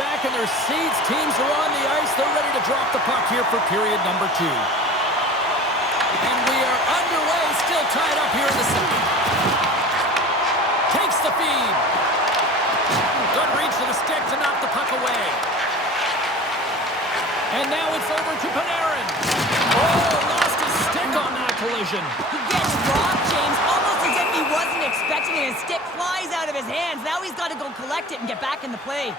back in their seats. Teams are on the ice. They're ready to drop the puck here for period number 2. And we are underway, still tied up here in the second. Takes the feed. Good reach to the stick to knock the puck away. And now it's over to Panarin. Oh, lost his stick on that collision. He gets robbed, James, almost as if he wasn't expecting it. His stick flies out of his hands. Now he's got to go collect it and get back in the play.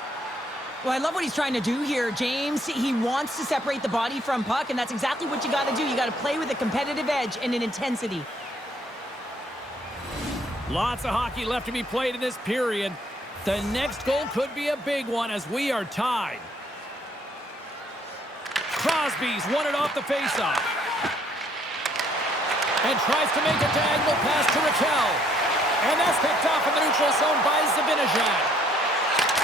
Well, I love what he's trying to do here, James. He wants to separate the body from puck, and that's exactly what you got to do. You got to play with a competitive edge and an intensity. Lots of hockey left to be played in this period. The next goal could be a big one as we are tied. Crosby's won it off the faceoff. And tries to make a diagonal pass to Raquel. And that's picked off in the neutral zone by Zibanejad.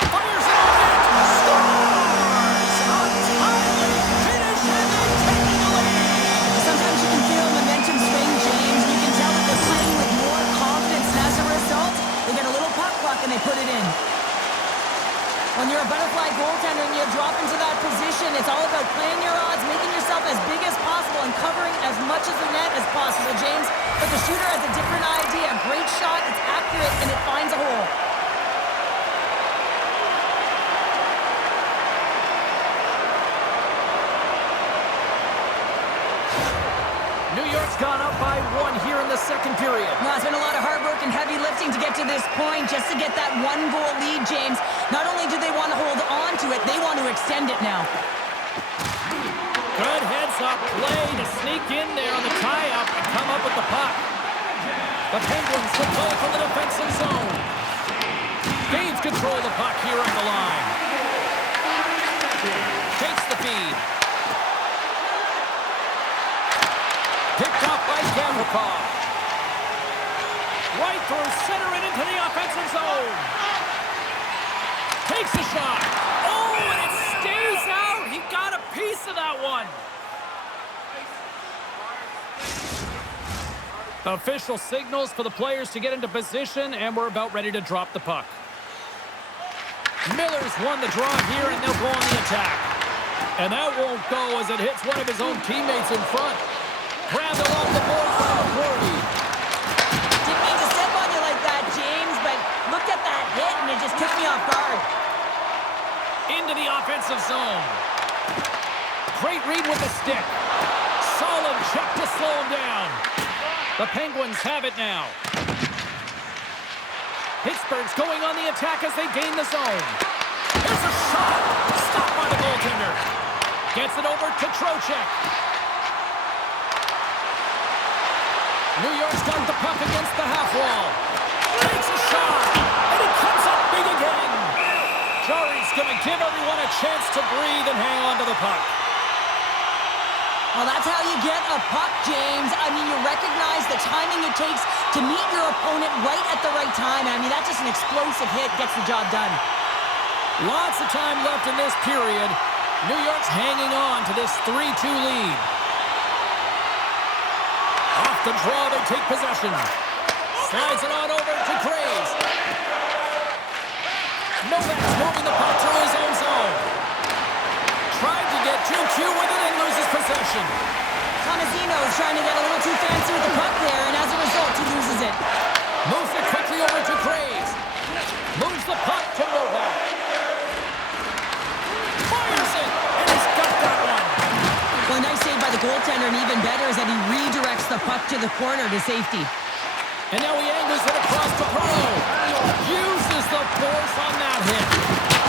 Fires it on net. Scores! Untimely finish, and they're taking the lead. Sometimes you can feel momentum swing, James. You can tell that they're playing with more confidence. And as a result, they get a little puck luck and they put it in. When you're a butterfly goaltender and you drop into that position, it's all about playing your odds, making yourself as big as possible, and covering as much of the net as possible, James. But the shooter has a different idea. Great shot, it's accurate, and it finds a hole. New York's gone up by 1 here in the second period. Well, it's been a lot of hard work and heavy lifting to get to this point, just to get that 1-goal lead, James. Not only do they want to hold on to it, they want to extend it now. Good heads-up play to sneak in there on the tie-up and come up with the puck. The Penguins will play from the defensive zone. Gains control of the puck here on the line. Takes the feed. Picked up by Gavrikov. Right through center and into the offensive zone. Takes a shot. Oh, and it stays out. He got a piece of that one. Official signals for the players to get into position, and we're about ready to drop the puck. Miller's won the draw here, and they'll go on the attack. And that won't go as it hits one of his own teammates in front. Grabbed along the board by McCrory. Didn't mean to step on you like that, James, but looked at that hit, and it just took me off guard. Into the offensive zone. Great read with the stick. Solid check to slow him down. The Penguins have it now. Pittsburgh's going on the attack as they gain the zone. Here's a shot. Stopped by the goaltender. Gets it over to Trocheck. New York's got the puck against the half wall. Makes a shot. And it comes up big again. Jari's going to give everyone a chance to breathe and hang on to the puck. Well, that's how you get a puck, James. I mean, you recognize the timing it takes to meet your opponent right at the right time. I mean, that's just an explosive hit. Gets the job done. Lots of time left in this period. New York's hanging on to this 3-2 lead. Off the draw, they take possession. Slides it on over to Graves. Novak's moving the puck through his own zone. Tried to get 2-2 with it and loses possession. Tomasino is trying to get a little too fancy with the puck there, and as a result, he loses it. Moves it quickly over to Graves. Moves the puck to Novak. Fires it, and he's got that one. Well, a nice save by the goaltender, and even better is that he redirects the puck to the corner to safety. And now he angles it across to Perreault. Uses the force on that hit.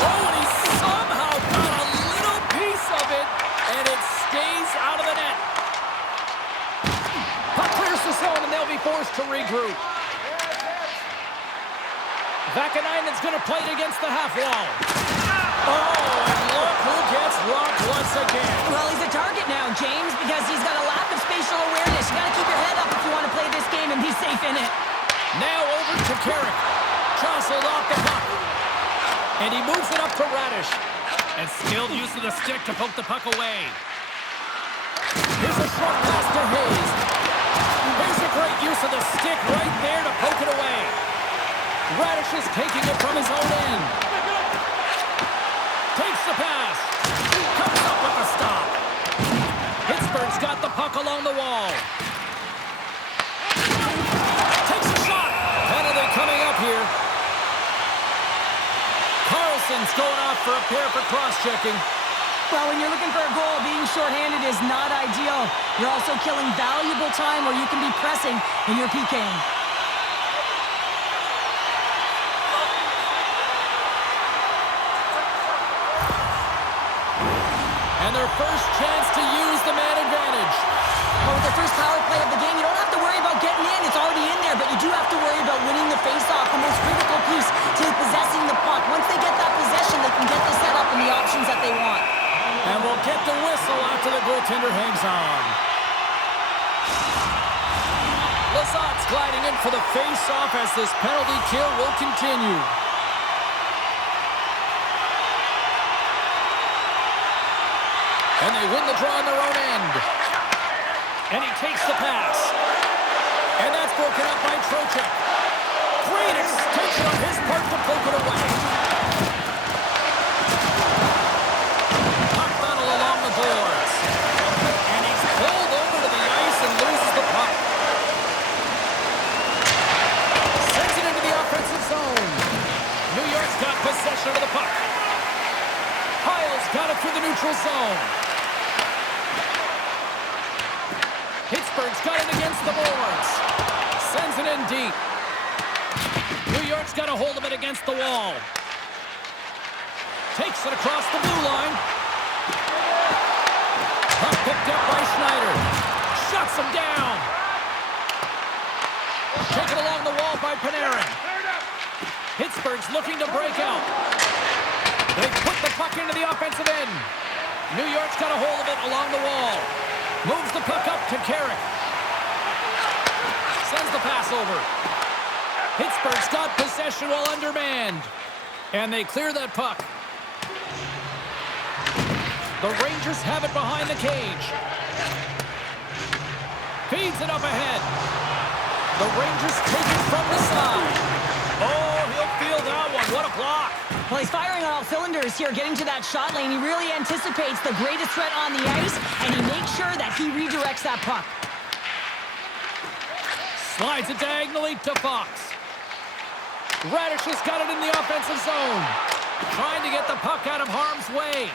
Oh, and he somehow got a little piece of it, and it stays out of the net. Puck clears the zone, and they'll be forced to regroup. Vakanainen's going to play it against the half wall. Oh, and look who gets rocked once again. Well, he's a target now, James, because he's got a lack of spatial awareness. You got to keep your head up if you want to play this game and be safe in it. Now over to Carrick. Jostled off the puck. And he moves it up to Radish. And skilled use of the stick to poke the puck away. Here's a short pass to Hayes. Here's a great use of the stick right there to poke it away. Radish is taking it from his own end. Wilson's going off for a pair for cross-checking. Well, when you're looking for a goal, being shorthanded is not ideal. You're also killing valuable time where you can be pressing when you're PKing. And their first chance to use the man advantage. Well, with their first power play of the game, you don't have to worry about getting in. It's already in there, but you do have to worry about winning the face-off, the most critical piece to possessing the puck. Once they get that possession, they can get the setup and the options that they want. And we'll get the whistle after the goaltender hangs on. Lazat's gliding in for the face-off as this penalty kill will continue. And they win the draw on their own end. And he takes the pass. And that's broken up by Trocheck. Great extension on his part to poke it away. Puck battle along the boards. And he's pulled over to the ice and loses the puck. Sends it into the offensive zone. New York's got possession of the puck. Hyle's got it through the neutral zone. Pittsburgh's got it against the boards. Sends it in deep. New York's got a hold of it against the wall. Takes it across the blue line. Puck picked up by Schneider. Shuts him down. Taken along the wall by Panarin. Pittsburgh's looking to break out. They put the puck into the offensive end. New York's got a hold of it along the wall. Moves the puck up to Carrick. Sends the pass over. Pittsburgh's got possession while undermanned. And they clear that puck. The Rangers have it behind the cage. Feeds it up ahead. The Rangers take it from the side. Oh, he'll feel that one. What a block. Well, he's firing on all cylinders here, getting to that shot lane. He really anticipates the greatest threat on the ice, and he makes sure that he redirects that puck. Slides it diagonally to Fox. Radish has got it in the offensive zone. Trying to get the puck out of harm's way.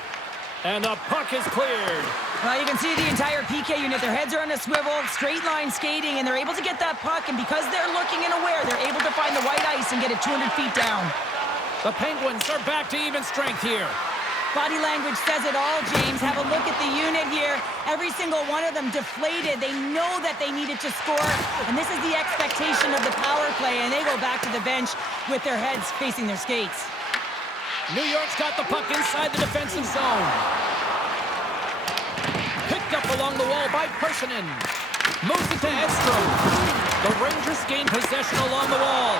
And the puck is cleared. Well, you can see the entire PK unit. Their heads are on a swivel, straight line skating, and they're able to get that puck. And because they're looking and aware, they're able to find the white ice and get it 200 feet down. The Penguins are back to even strength here. Body language says it all, James. Have a look at the unit here. Every single one of them deflated. They know that they needed to score, and this is the expectation of the power play, and they go back to the bench with their heads facing their skates. New York's got the puck inside the defensive zone. Picked up along the wall by Perssonen. Moves it to Edstrom. The Rangers gain possession along the wall.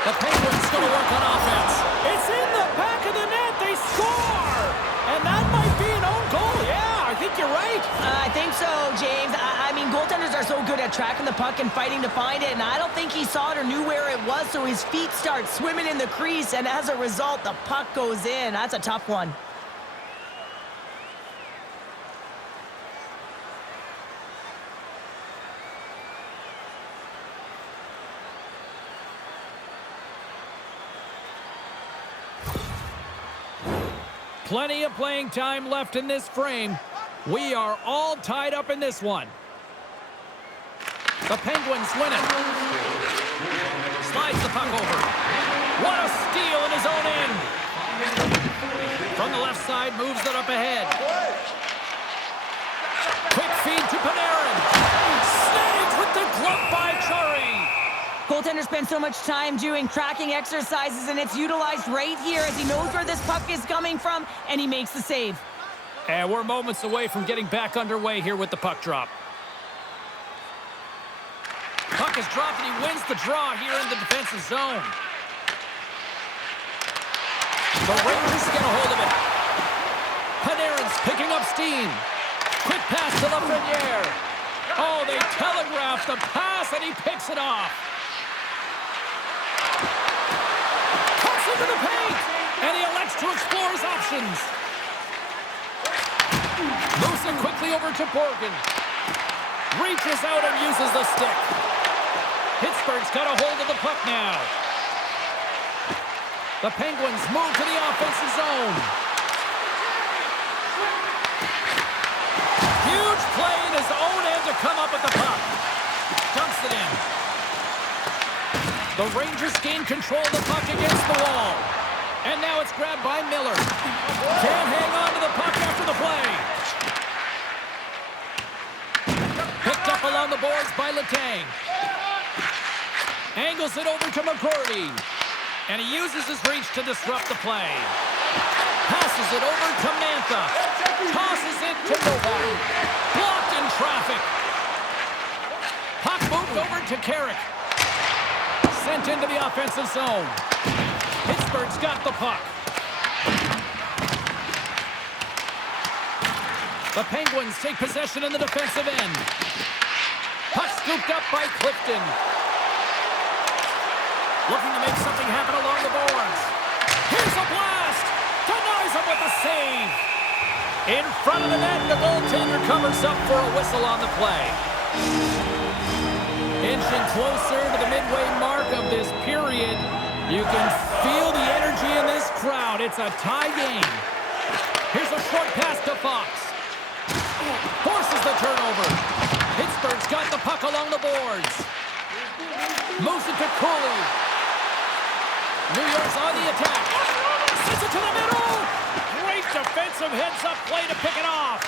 The Penguins going to work on offense. It's in the back of the net. They score! And that might be an own goal. Yeah, I think you're right. I think so, James. I mean, goaltenders are so good at tracking the puck and fighting to find it, and I don't think he saw it or knew where it was, so his feet start swimming in the crease, and as a result, the puck goes in. That's a tough one. Plenty of playing time left in this frame. We are all tied up in this one. The Penguins win it. Slides the puck over. What a steal in his own end. From the left side, moves it up ahead. Quick feed to Panarin. Snagged with the glove by Chari. Goaltender spends so much time doing tracking exercises, and it's utilized right here as he knows where this puck is coming from, and he makes the save. And we're moments away from getting back underway here with the puck drop. Puck is dropped, and he wins the draw here in the defensive zone. The Rangers get a hold of it. Panarin's picking up steam. Quick pass to Lafreniere. Oh, they telegraphed the pass, and he picks it off. Cuts into the paint, and he elects to explore his options. Moves it quickly over to Borgen. Reaches out and uses the stick. Pittsburgh's got a hold of the puck now. The Penguins move to the offensive zone. Huge play in his own end to come up with the puck. Dumps it in. The Rangers gain control of the puck against the wall. And now it's grabbed by Miller. Can't hang on to the puck after the play. Picked up along the boards by Letang. Angles it over to McGroarty. And he uses his reach to disrupt the play. Passes it over to Mantha. Tosses it to Novak. Blocked in traffic. Puck moved over to Carrick. Sent into the offensive zone. Pittsburgh's got the puck. The Penguins take possession in the defensive end. Puck scooped up by Clifton. Looking to make something happen along the boards. Here's a blast! Denies him with a save! In front of the net, the goaltender covers up for a whistle on the play. Inching closer to the midway mark of this period. You can feel the energy in this crowd. It's a tie game. Here's a short pass to Fox. Forces the turnover. Pittsburgh's got the puck along the boards. Moves it to Cooley. New York's on the attack. Sends it to the middle. Great defensive heads-up play to pick it off.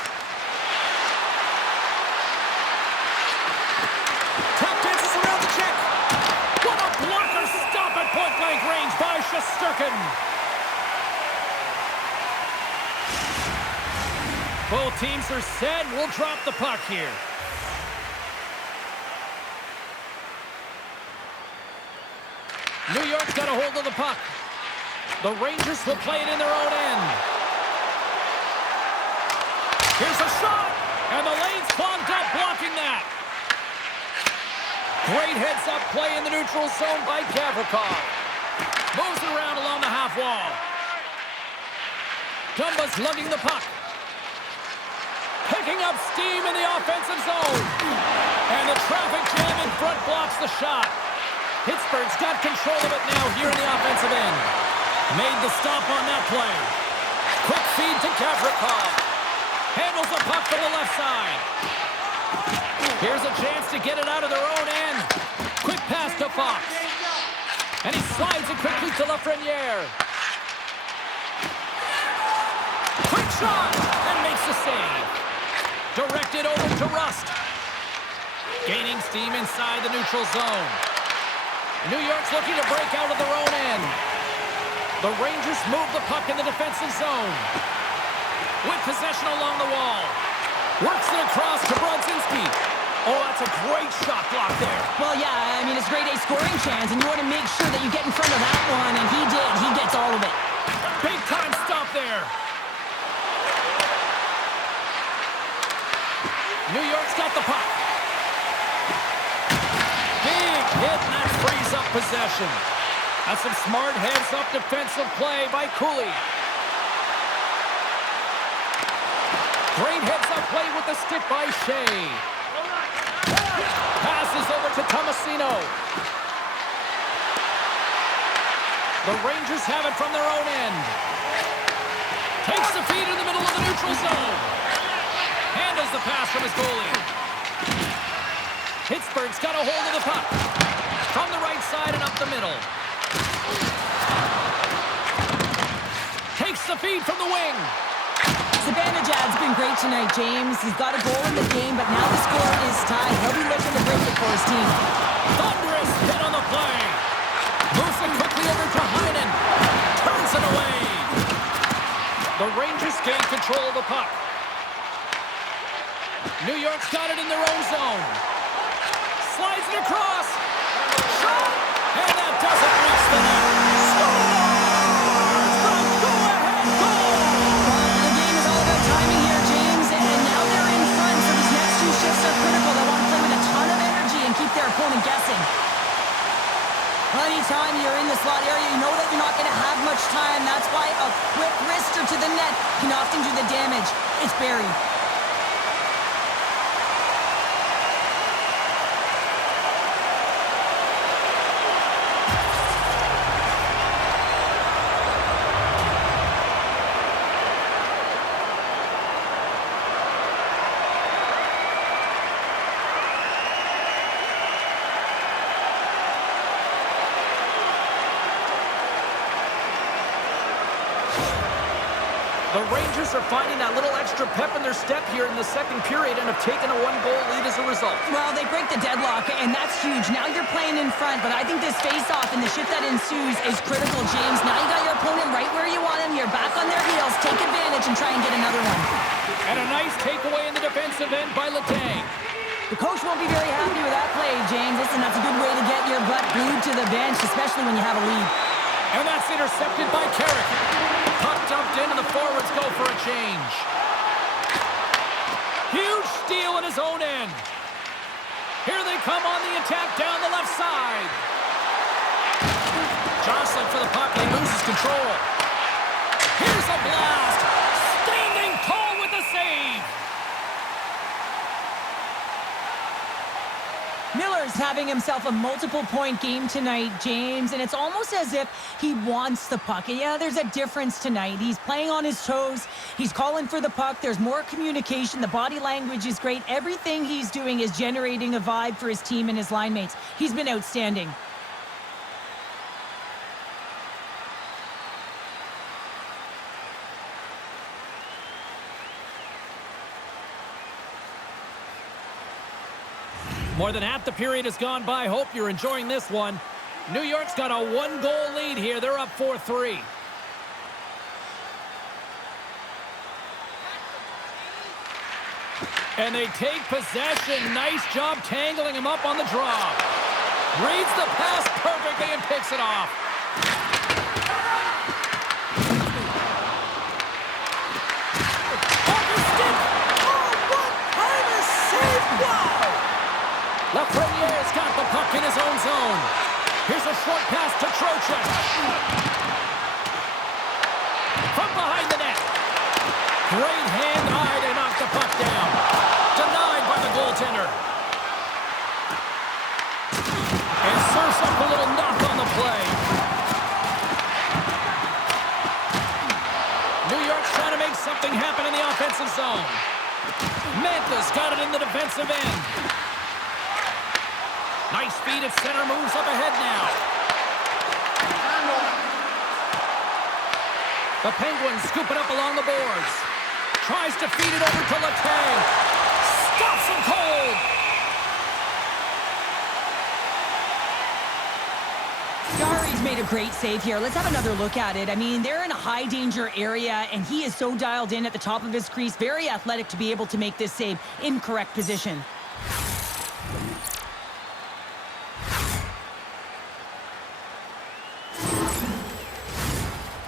Tap dances around the check. What a blocker stop at point-blank range by Shesterkin. Both teams are set. We'll drop the puck here. New York's got a hold of the puck. The Rangers will play it in their own end. Here's a shot, and the lane's clogged up, blocking that. Great heads-up play in the neutral zone by Gavrikov. Moves it around along the half wall. Dumba's lugging the puck. Picking up steam in the offensive zone. And the traffic jam in front blocks the shot. Pittsburgh's got control of it now here in the offensive end. Made the stop on that play. Quick feed to Gavrikov. Handles the puck from the left side. Here's a chance to get it out of their own end. Quick pass to Fox. And he slides it quickly to Lafreniere. Quick shot! And makes the save. Directed over to Rust. Gaining steam inside the neutral zone. New York's looking to break out of their own end. The Rangers move the puck in the defensive zone. With possession along the wall. Works it across to Brodzinski. Oh, that's a great shot block there. Well, yeah, I mean, it's grade A scoring chance, and you want to make sure that you get in front of that one, and he did. He gets all of it. Big time stop there. New York's got the puck. Big hit, and that frees up possession. That's some smart heads-up defensive play by Cooley. Great heads-up play with the stick by Shea. Passes over to Tomasino. The Rangers have it from their own end. Takes the feed in the middle of the neutral zone. Handles the pass from his goalie. Pittsburgh's got a hold of the puck. From the right side and up the middle. Takes the feed from the wing. Zibanejad's been great tonight, James. He's got a goal in the game, but now the score is tied. He'll be looking to break it for his team. Thunderous hit on the play. Moves it quickly over to Heinen. Turns it away. The Rangers gain control of the puck. New York's got it in their own zone. Slides it across. Shot! And that doesn't reach the net. Scores! The go-ahead goal! The game is all about timing here, James, and now they're in front, so these next two shifts are critical. They want to play with a ton of energy and keep their opponent guessing. Anytime you're in the slot area, you know that you're not going to have much time. That's why a quick wrister to the net can often do the damage. It's buried. The Rangers are finding that little extra pep in their step here in the second period and have taken a one-goal lead as a result. Well, they break the deadlock, and that's huge. Now you're playing in front, but I think this face-off and the shift that ensues is critical, James. Now you got your opponent right where you want him. You're back on their heels. Take advantage and try and get another one. And a nice takeaway in the defensive end by Letang. The coach won't be very happy with that play, James. Listen, that's a good way to get your butt glued to the bench, especially when you have a lead. And that's intercepted by Carrick. Puck dumped in, and the forwards go for a change. Huge steal in his own end. Here they come on the attack down the left side. Jostling for the puck, he loses control. Here's a blast. Standing tall with the save. Miller's having himself a multiple-point game tonight, James, and it's almost as if he wants the puck. And yeah, there's a difference tonight. He's playing on his toes. He's calling for the puck. There's more communication. The body language is great. Everything he's doing is generating a vibe for his team and his line mates. He's been outstanding. More than half the period has gone by. Hope you're enjoying this one. New York's got a one-goal lead here. They're up 4-3. And they take possession. Nice job tangling him up on the draw. Reads the pass perfectly and picks it off. Off the stick. Oh, what kind of save! Wow! Lafreniere's got the puck in his own zone. Here's a short pass to Trocheck. From behind the net. Great hand eye. They knock the puck down. Denied by the goaltender. And serves up a little knock on the play. New York's trying to make something happen in the offensive zone. Mantha's got it in the defensive end. Nice feed at center, moves up ahead now. The Penguins scoop it up along the boards. Tries to feed it over to Letang. Stops him cold. Gari's made a great save here. Let's have another look at it. I mean, they're in a high-danger area, and he is so dialed in at the top of his crease. Very athletic to be able to make this save in correct position.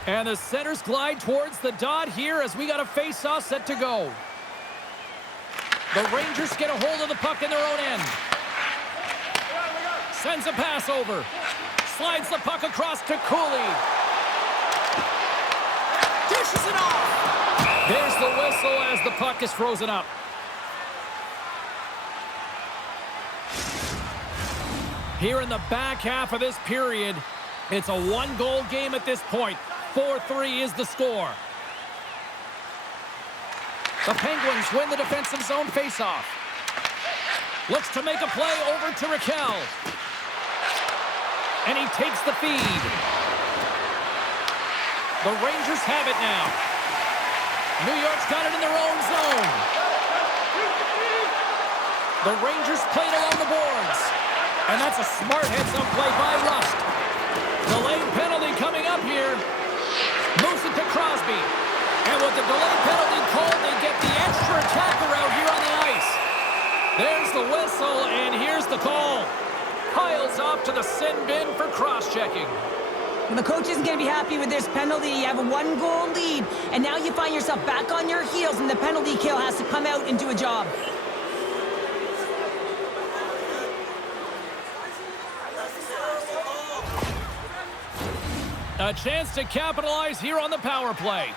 And the centers glide towards the dot here as we got a face-off set to go. The Rangers get a hold of the puck in their own end. Sends a pass over. Slides the puck across to Cooley. Dishes it off. There's the whistle as the puck is frozen up. Here in the back half of this period, it's a one-goal game at this point. 4-3 is the score. The Penguins win the defensive zone faceoff. Looks to make a play over to Raquel. And he takes the feed. The Rangers have it now. New York's got it in their own zone. The Rangers played along the boards. And that's a smart heads-up play by Rust. Delayed penalty coming up here. Moves it to Crosby. And with the delayed penalty called, they get the extra attacker out here on the ice. There's the whistle, and here's the call. Piles off to the sin bin for cross-checking. Well, the coach isn't going to be happy with this penalty. You have a one-goal lead, and now you find yourself back on your heels, and the penalty kill has to come out and do a job. A chance to capitalize here on the power play.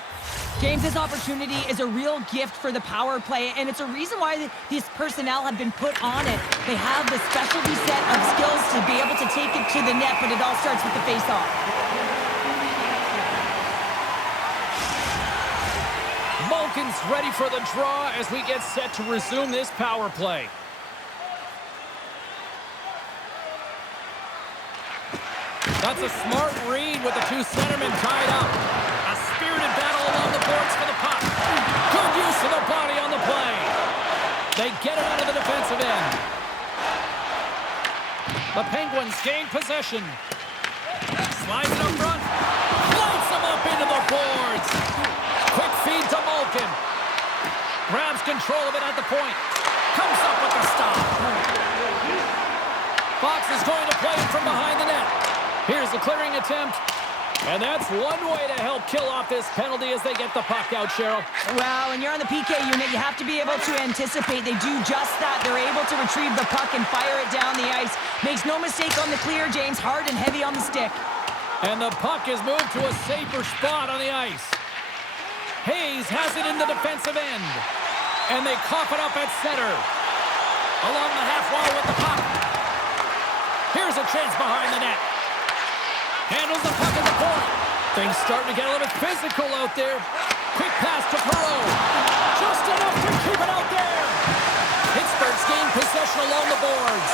James, this opportunity is a real gift for the power play, and it's a reason why these personnel have been put on it. They have the specialty set of skills to be able to take it to the net, but it all starts with the face-off. Malkin's ready for the draw as we get set to resume this power play. That's a smart read with the two centermen tied up. A spirited battle along the boards for the puck. Good use of the body on the play. They get it out of the defensive end. The Penguins gain possession. Slides it up front. Lights them up into the boards. Quick feed to Malkin. Grabs control of it at the point. Comes up with the stop. Fox is going to play it from behind the net. Here's the clearing attempt. And that's one way to help kill off this penalty as they get the puck out, Cheryl. Well, when you're on the PK unit, you have to be able to anticipate. They do just that. They're able to retrieve the puck and fire it down the ice. Makes no mistake on the clear, James. Hard and heavy on the stick. And the puck is moved to a safer spot on the ice. Hayes has it in the defensive end. And they cough it up at center. Along the half wall with the puck. Here's a chance behind the net. Handles the puck at the point. Things starting to get a little bit physical out there. Quick pass to Perreault. Just enough to keep it out there. Pittsburgh's gained possession along the boards.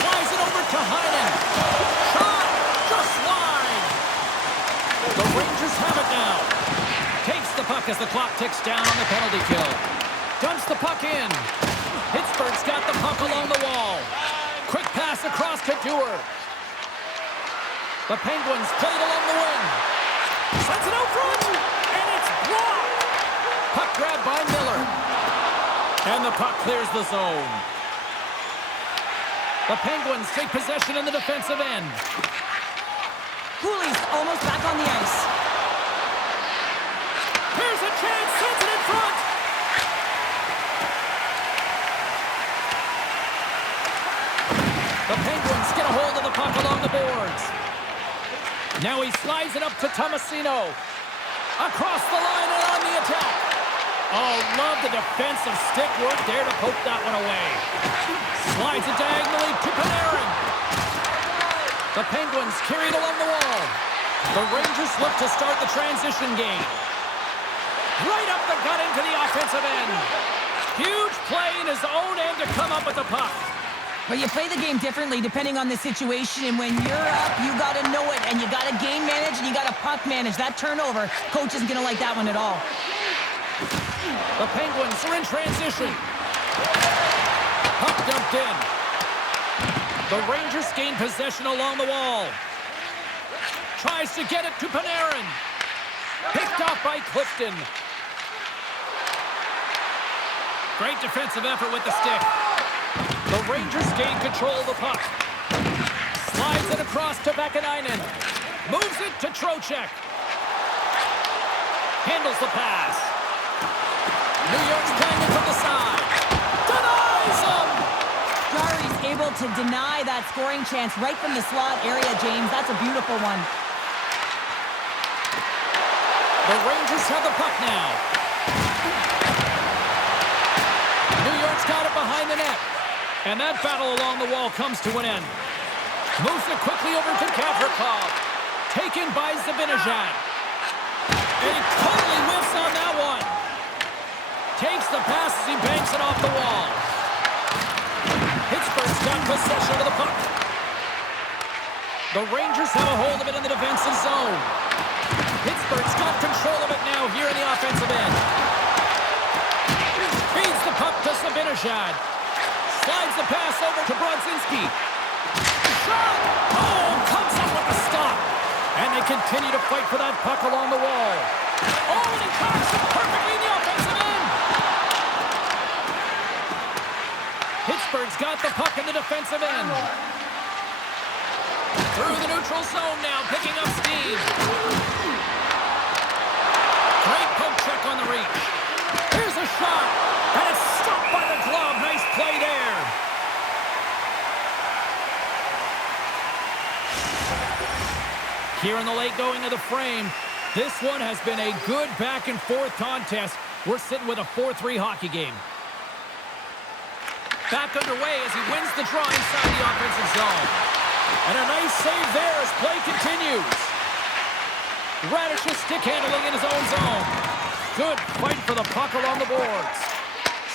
Slides it over to Heinen. Shot! Just wide. The Rangers have it now. Takes the puck as the clock ticks down on the penalty kill. Dumps the puck in. Pittsburgh's got the puck along the wall. Quick pass across to Dewar. The Penguins play it along the wing. Sends it out front, and it's blocked. Puck grab by Miller. And the puck clears the zone. The Penguins take possession in the defensive end. Cooley's almost back on the ice. Here's a chance, sends it in front. The Penguins get a hold of the puck along the boards. Now he slides it up to Tomasino. Across the line and on the attack. Oh, love the defensive stick work there to poke that one away. Slides it diagonally to Panarin. The Penguins carry it along the wall. The Rangers look to start the transition game. Right up the gut into the offensive end. Huge play in his own end to come up with the puck. But you play the game differently depending on the situation, and when you're up, you got to know it, and you got to game manage, and you got to puck manage. That turnover, coach isn't going to like that one at all. The Penguins are in transition. Puck dumped in. The Rangers gain possession along the wall. Tries to get it to Panarin. Picked off by Clifton. Great defensive effort with the stick. The Rangers gain control of the puck. Slides it across to Vakanainen. Moves it to Trocheck. Handles the pass. New York's playing it from the side. Denies him! Jari's able to deny that scoring chance right from the slot area, James. That's a beautiful one. The Rangers have the puck now. New York's got it behind the net. And that battle along the wall comes to an end. Moves it quickly over to Gavrikov. Taken by Zibanejad. And he totally whiffs on that one. Takes the pass as he banks it off the wall. Pittsburgh's got possession of the puck. The Rangers have a hold of it in the defensive zone. Pittsburgh's got control of it now here in the offensive end. Feeds the puck to Zibanejad. Slides the pass over to Brodzinski. Shot! Oh, comes up with a stop. And they continue to fight for that puck along the wall. Oh, and he cracks it perfectly in the offensive end. Pittsburgh's got the puck in the defensive end. Through the neutral zone now, picking up steam. Great poke check on the reach. Here's a shot. And it's stopped by the glove. Nice play there. Here in the late going of the frame, this one has been a good back-and-forth contest. We're sitting with a 4-3 hockey game. Back underway as he wins the draw inside the offensive zone. And a nice save there as play continues. Radish's stick handling in his own zone. Good fight for the puck along the boards.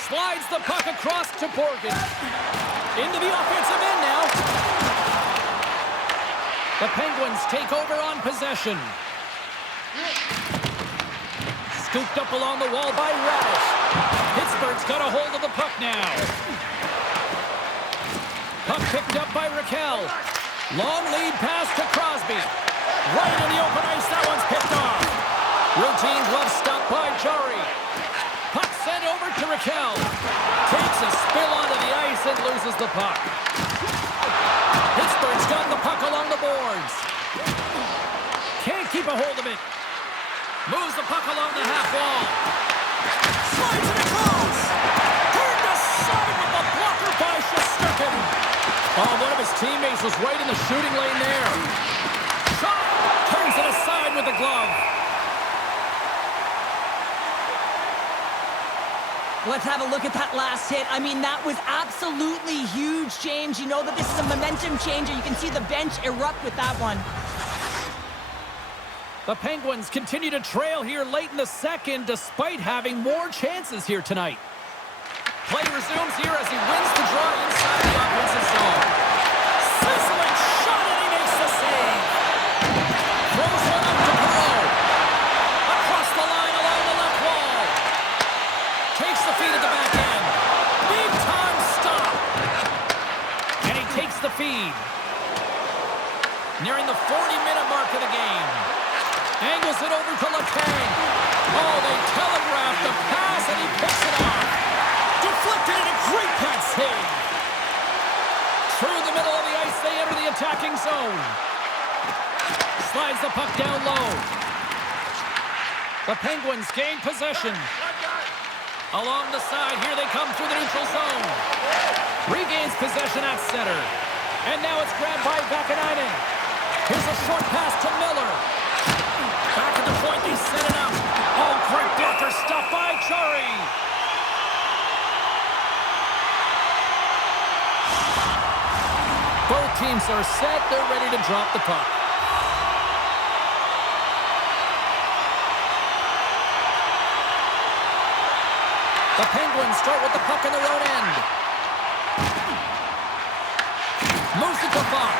Slides the puck across to Borgen. Into the offensive end now. The Penguins take over on possession. Scooped up along the wall by Radish. Pittsburgh's got a hold of the puck now. Puck picked up by Raquel. Long lead pass to Crosby. Right in the open ice, that one's picked off. Routine glove stop by Jari. Puck sent over to Raquel. Takes a spill onto the ice and loses the puck. Pittsburgh's got the puck along the boards. Can't keep a hold of it. Moves the puck along the half wall. Slides it across. Turned aside with the blocker by Shesterkin. Oh, one of his teammates was right in the shooting lane there. Shot. Turns it aside with the glove. Let's have a look at that last hit. I mean, that was absolutely huge, James. You know that this is a momentum changer. You can see the bench erupt with that one. The Penguins continue to trail here late in the second despite having more chances here tonight. Play resumes here as he wins the draw inside the offensive zone. Sizzling shot and he makes the save. Throws one up to Perreault. Across the line along the left wall. Takes the feed at the back end. Big time stop. And he takes the feed. Nearing the 40-minute mark of the game. Angles it over to Letang. Oh, they telegraphed the pass, and he picks it off. Deflected in a great pass save. Through the middle of the ice, they enter the attacking zone. Slides the puck down low. The Penguins gain possession. Along the side, here they come through the neutral zone. Regains possession at center. And now it's grabbed by Vakanainen. Here's a short pass to Miller. Back at the point, they set it up. Oh, great blocker stop by Jari. Both teams are set. They're ready to drop the puck. The Penguins start with the puck in their own end. Moves it to Fox.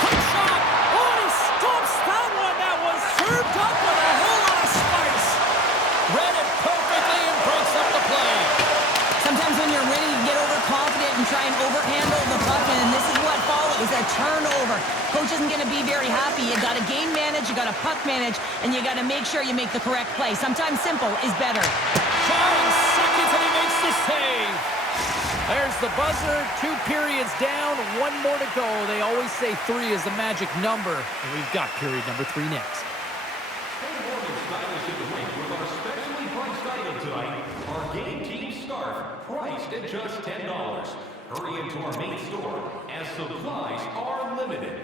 Quick shot. Oh, he stops that one. That was served up with a whole lot of spice. Read it perfectly and breaks up the play. Sometimes when you're winning, you get overconfident and try and overhandle the puck, and this is what follows, a turnover. Coach isn't going to be very happy. You got to game manage, you got to puck manage, and you got to make sure you make the correct play. Sometimes simple is better. 5 seconds and he makes the save. There's the buzzer. 2 periods down, 1 more to go. They always say 3 is the magic number, and we've got period number 3 next. Our game team scarf, priced at just $10. Hurry into our main store as supplies are limited.